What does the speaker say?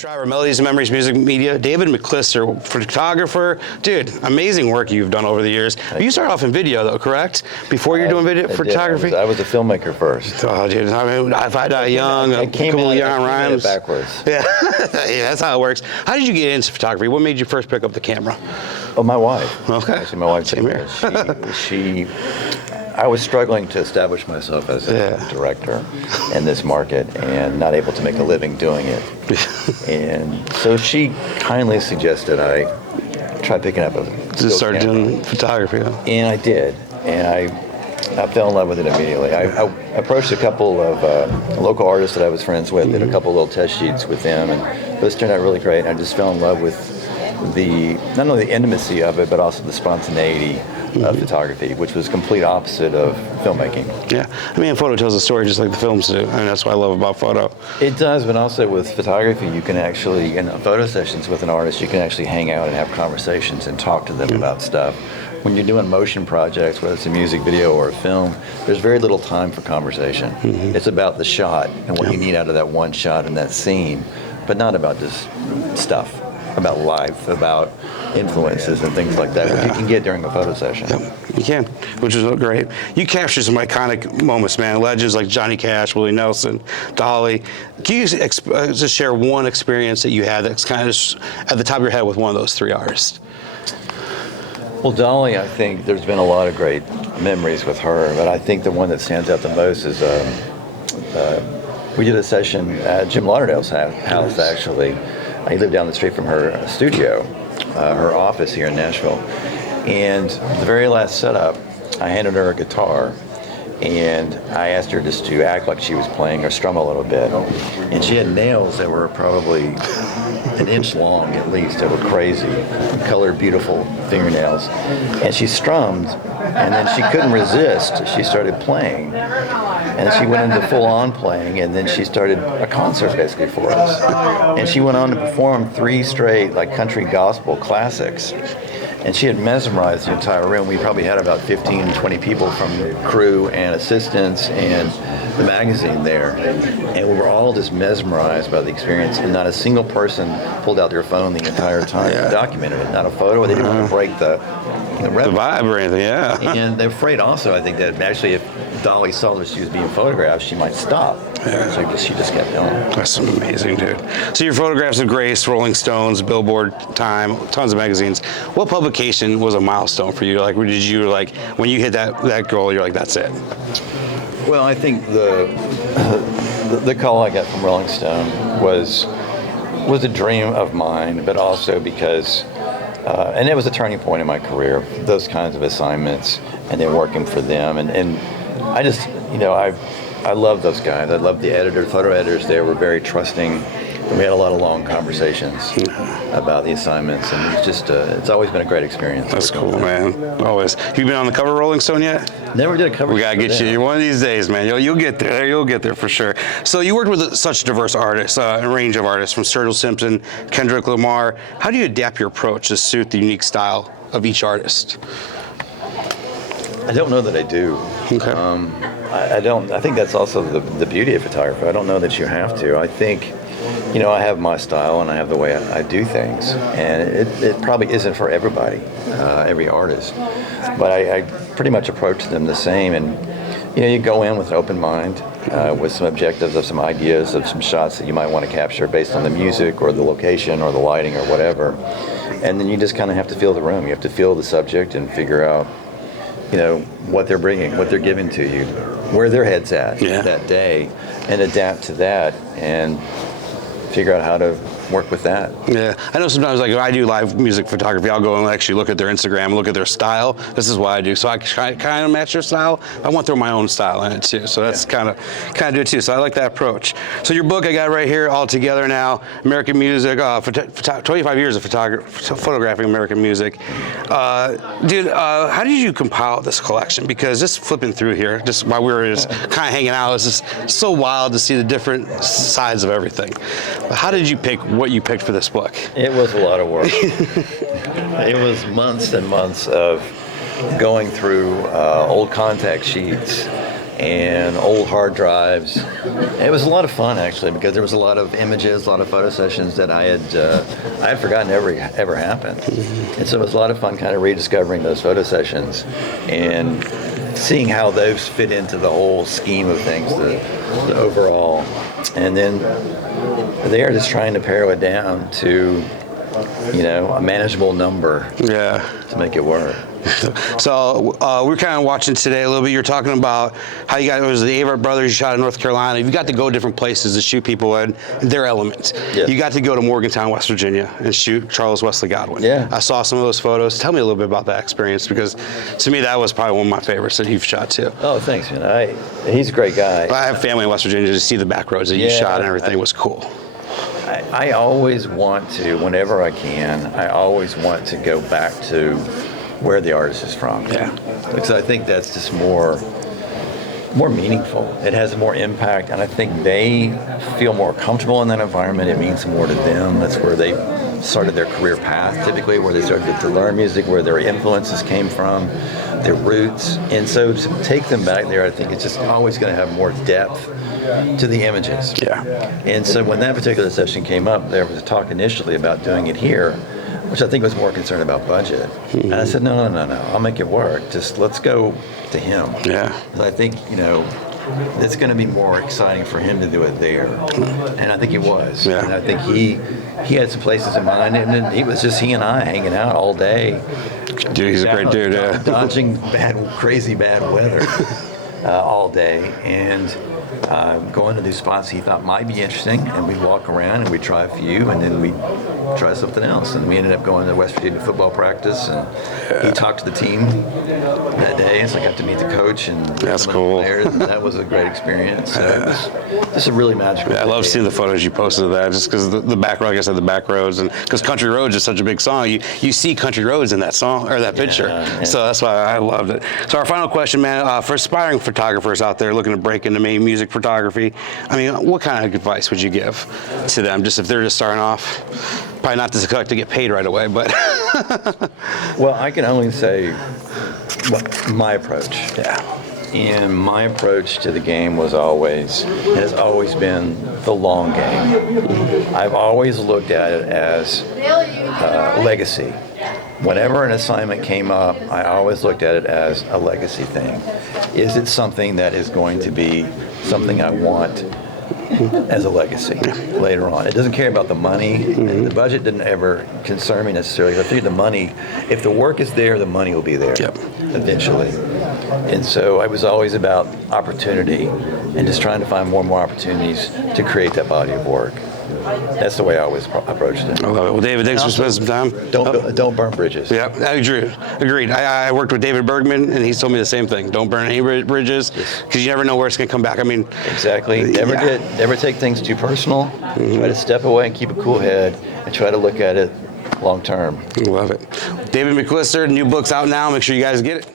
Driver, Melodies and Memories Music Media, David McClister, photographer. Dude, amazing work you've done over the years. You started off in video though, correct? Before you're doing video photography? I was a filmmaker first. Oh, dude, I mean, if I die young, I came cool in young rhymes. backwards. Yeah. Yeah, that's how it works. How did you get into photography? What made you first pick up the camera? Oh, my wife. Okay. Actually, my wife. Same here. I was struggling to establish myself as a director in this market and not able to make a living doing it. And so she kindly suggested I try picking up a Just start doing photography. Huh? And I did. And I fell in love with it immediately. I approached a couple of local artists that I was friends with, did a couple little test sheets with them, and those turned out really great. And I just fell in love with not only the intimacy of it, but also the spontaneity of photography, which was complete opposite of filmmaking. Yeah, I mean, photo tells a story just like the films do, and that's what I love about photo. It does, but also with photography, you can actually, in photo sessions with an artist, you can actually hang out and have conversations and talk to them about stuff. When you're doing motion projects, whether it's a music video or a film, there's very little time for conversation. It's about the shot and what you need out of that one shot and that scene, but not about just stuff, about life, about influences and things like that, which you can get during a photo session. You can, which is great. You capture some iconic moments, man. Legends like Johnny Cash, Willie Nelson, Dolly. Can you just share one experience that you had that's kind of just at the top of your head with one of those three artists? Well, Dolly, I think there's been a lot of great memories with her, but I think the one that stands out the most is we did a session at Jim Lauderdale's house, actually. He lived down the street from her studio, her office here in Nashville. And the very last setup, I handed her a guitar, and I asked her just to act like she was playing or strum a little bit. And she had nails that were probably an inch long at least, that were crazy, colored, beautiful fingernails. And she strummed, and then she couldn't resist. She started playing. And she went into full-on playing, and then she started a concert basically for us. And she went on to perform 3 straight country gospel classics. And she had mesmerized the entire room. We probably had about 15, 20 people from the crew and assistants and the magazine there. And we were all just mesmerized by the experience. And not a single person pulled out their phone the entire time and documented it. Not a photo. They didn't want to break the vibe or anything, yeah. And they're afraid also, I think, that actually if Dolly saw that she was being photographed, she might stop. Yeah. So she just kept going. That's amazing, dude. So your photographs of Grace, Rolling Stones, Billboard, Time, tons of magazines. What publication was a milestone for you? Like, did you when you hit that goal, you're like, that's it? Well, I think the call I got from Rolling Stone was a dream of mine, but also because, and it was a turning point in my career, those kinds of assignments, and then working for them, and I just, I love those guys. I love the photo editors there were very trusting. We had a lot of long conversations about the assignments, and it's always been a great experience. That's cool, man. Always. Have you been on the cover of Rolling Stone yet? Never did a cover. We gotta get you one of these days, man. You'll get there. You'll get there for sure. So you worked with such diverse artists, a range of artists, from Sturgill Simpson, Kendrick Lamar. How do you adapt your approach to suit the unique style of each artist? I don't know that I do. Okay. I don't. I think that's also the beauty of photography. I don't know that you have to. I think, I have my style and I have the way I do things, and it probably isn't for everybody, every artist. But I pretty much approach them the same, and you go in with an open mind, with some objectives of some ideas of some shots that you might want to capture based on the music or the location or the lighting or whatever, and then you just kind of have to feel the room. You have to feel the subject and figure out what they're bringing, what they're giving to you, where their head's at that day, and adapt to that and figure out how to work with that. Yeah, I know sometimes if I do live music photography, I'll go and actually look at their Instagram, look at their style. This is what I do. So I kind of match their style. I want to throw my own style in it too. So that's kind of do it too. So I like that approach. So your book I got right here all together now, American Music, 25 years of photographing American music. Dude, how did you compile this collection? Because just flipping through here, just while we were just kind of hanging out, it's just so wild to see the different sides of everything. How did you pick what you picked for this book? It was a lot of work. It was months and months of going through old contact sheets, and old hard drives. It was a lot of fun actually, because there was a lot of images, a lot of photo sessions that I had forgotten ever happened. And so it was a lot of fun kind of rediscovering those photo sessions and seeing how those fit into the whole scheme of things, the overall. And then they are just trying to pare it down to, a manageable number. Yeah. To make it work. So we're kind of watching today a little bit. You're talking about how it was the Averitt brothers. You shot in North Carolina. You got to go different places to shoot people in their element. Yeah. You got to go to Morgantown, West Virginia, and shoot Charles Wesley Godwin. Yeah. I saw some of those photos. Tell me a little bit about that experience, because to me that was probably one of my favorites that you've shot too. Oh, thanks, man. He's a great guy. I have family in West Virginia. To see the back roads that you shot and everything was cool. I always want to, whenever I can, I always want to go back to where the artist is from. Yeah. Because I think that's just more meaningful. It has more impact, and I think they feel more comfortable in that environment. It means more to them. That's where they started their career path, typically, where they started to learn music, where their influences came from, their roots. And so to take them back there, I think it's just always going to have more depth to the images. Yeah. And so when that particular session came up, there was a talk initially about doing it here, which I think was more concerned about budget. Mm-hmm. And I said, no, I'll make it work. Just let's go to him. Yeah. 'Cause I think, it's going to be more exciting for him to do it there. And I think it was. Yeah. And I think he had some places in mind, and it was just he and I hanging out all day. Dude, he's a great dude, yeah. Dodging crazy bad weather all day, and going to these spots he thought might be interesting, and we'd walk around and we'd try a few, and then we'd try something else. And we ended up going to West Virginia football practice, and he talked to the team that day, and so I got to meet the coach and that's cool. Players, and that was a great experience. So it was just a really magical day. I love seeing the photos you posted of that, just because the back road, like I said, the back roads, and because Country Roads is such a big song, you see Country Roads in that song or that picture. Yeah. So that's why I loved it. So our final question, man, for aspiring photographers out there looking to break into main music photography, I mean, what kind of advice would you give to them, just if they're just starting off? Probably not to get paid right away, but well, I can only say my approach. yeah. And my approach to the game has always been the long game. I've always looked at it as legacy. Whenever an assignment came up, I always looked at it as a legacy thing. Is it something that is going to be something I want as a legacy later on? It doesn't care about the money. The budget didn't ever concern me necessarily. I figured the money, if the work is there, the money will be there eventually. And so I was always about opportunity and just trying to find more and more opportunities to create that body of work. That's the way I always approached it. I love it. Well, David, thanks for spending some time. Don't burn bridges. Yeah, I agree. Agreed. I worked with David Bergman, and he's told me the same thing. Don't burn any bridges, because you never know where it's going to come back. I mean, exactly. Never take things too personal. Mm-hmm. Try to step away and keep a cool head, and try to look at it long term. Love it. David McClister, new book's out now. Make sure you guys get it.